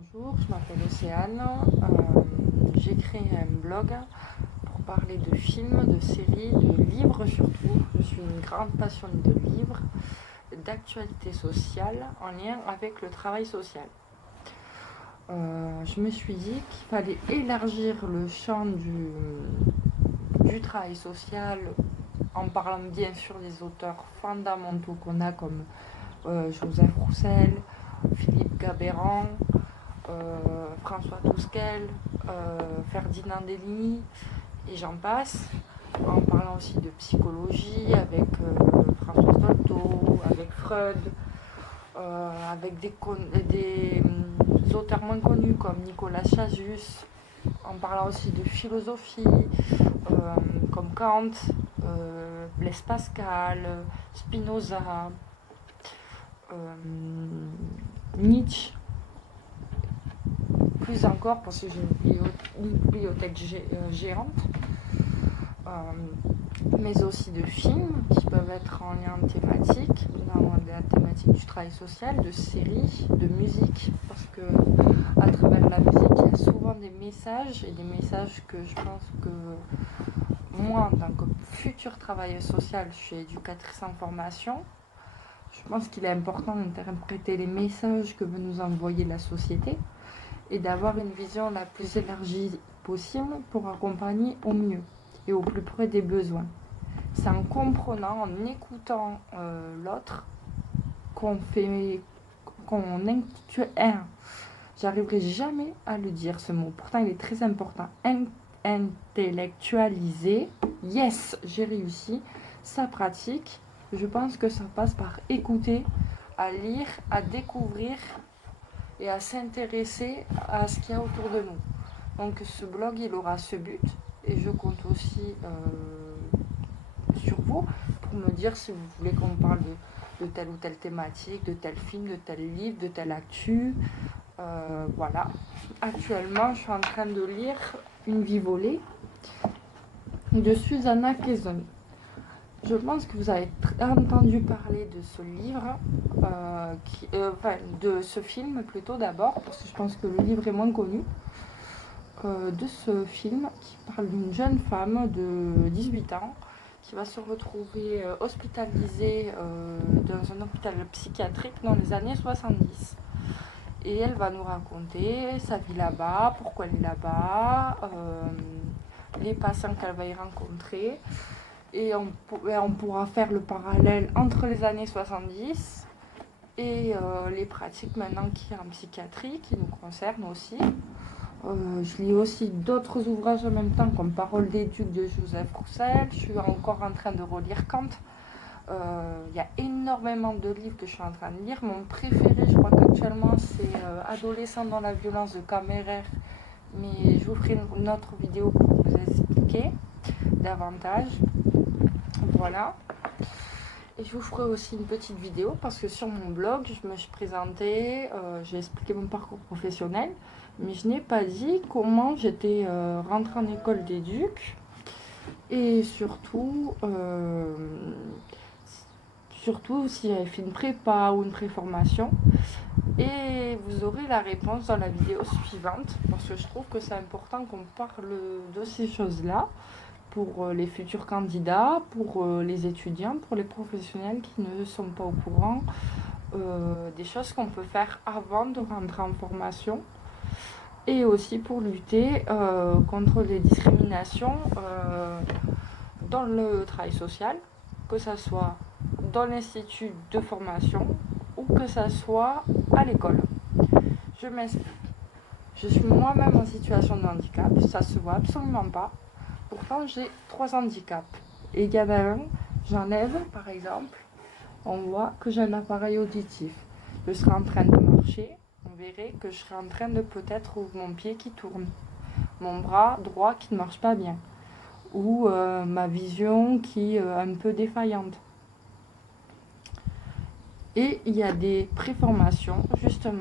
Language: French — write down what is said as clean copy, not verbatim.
Bonjour, je m'appelle Océane. J'ai créé un blog pour parler de films, de séries, de livres surtout. Je suis une grande passionnée de livres, d'actualité sociale en lien avec le travail social. Je me suis dit qu'il fallait élargir le champ du travail social en parlant bien sûr des auteurs fondamentaux qu'on a comme Joseph Roussel, Philippe Gabeyran, François Tousquel, Ferdinand Deligny et j'en passe, en parlant aussi de psychologie avec François Dolto, avec Freud, avec des auteurs moins connus comme Nicolas Chazzus, en parlant aussi de philosophie comme Kant, Blaise Pascal, Spinoza, Nietzsche. Plus encore parce que j'ai une bibliothèque géante, mais aussi de films qui peuvent être en lien thématique, dans la thématique du travail social, de séries, de musique, parce que à travers la musique, il y a souvent des messages, et des messages que je pense que moi, en tant que futur travailleuse sociale, je suis éducatrice en formation. Je pense qu'il est important d'interpréter les messages que veut nous envoyer la société et d'avoir une vision la plus élargie possible pour accompagner au mieux et au plus près des besoins. C'est en comprenant, en écoutant l'autre qu'on j'arriverai jamais à le dire ce mot, pourtant il est très important, intellectualiser, yes, j'ai réussi, sa pratique, je pense que ça passe par écouter, à lire, à découvrir et à s'intéresser à ce qu'il y a autour de nous. Donc ce blog, il aura ce but et je compte aussi sur vous pour me dire si vous voulez qu'on parle de telle ou telle thématique, de tel film, de tel livre, de telle actu. Voilà. Actuellement, je suis en train de lire Une vie volée de Susanna Quezon. Je pense que vous avez entendu parler de ce livre, de ce film plutôt d'abord, parce que je pense que le livre est moins connu, de ce film qui parle d'une jeune femme de 18 ans qui va se retrouver hospitalisée dans un hôpital psychiatrique dans les années 70. Et elle va nous raconter sa vie là-bas, pourquoi elle est là-bas, les patients qu'elle va y rencontrer. Et on pourra faire le parallèle entre les années 70 et les pratiques maintenant qui en psychiatrie, qui nous concernent aussi. Je lis aussi d'autres ouvrages en même temps, comme Paroles d'éduc de Joseph Roussel. Je suis encore en train de relire Kant. Il y a énormément de livres que je suis en train de lire. Mon préféré, je crois qu'actuellement, c'est Adolescent dans la violence de Kammerer. Mais je vous ferai une autre vidéo pour vous expliquer davantage. Voilà. Et je vous ferai aussi une petite vidéo parce que sur mon blog, je me suis présentée, j'ai expliqué mon parcours professionnel, mais je n'ai pas dit comment j'étais rentrée en école d'éduc et surtout si j'avais fait une prépa ou une préformation. Et vous aurez la réponse dans la vidéo suivante parce que je trouve que c'est important qu'on parle de ces choses-là pour les futurs candidats, pour les étudiants, pour les professionnels qui ne sont pas au courant des choses qu'on peut faire avant de rentrer en formation et aussi pour lutter contre les discriminations dans le travail social, que ce soit dans l'institut de formation ou que ce soit à l'école. Je m'explique. Je suis moi-même en situation de handicap, ça se voit absolument pas. Pourtant, j'ai 3 handicaps. Et il y en a un, j'enlève par exemple, on voit que j'ai un appareil auditif. Je serai en train de marcher, on verrait que je serai en train de peut-être mon pied qui tourne, mon bras droit qui ne marche pas bien, ou ma vision qui est un peu défaillante. Et il y a des préformations justement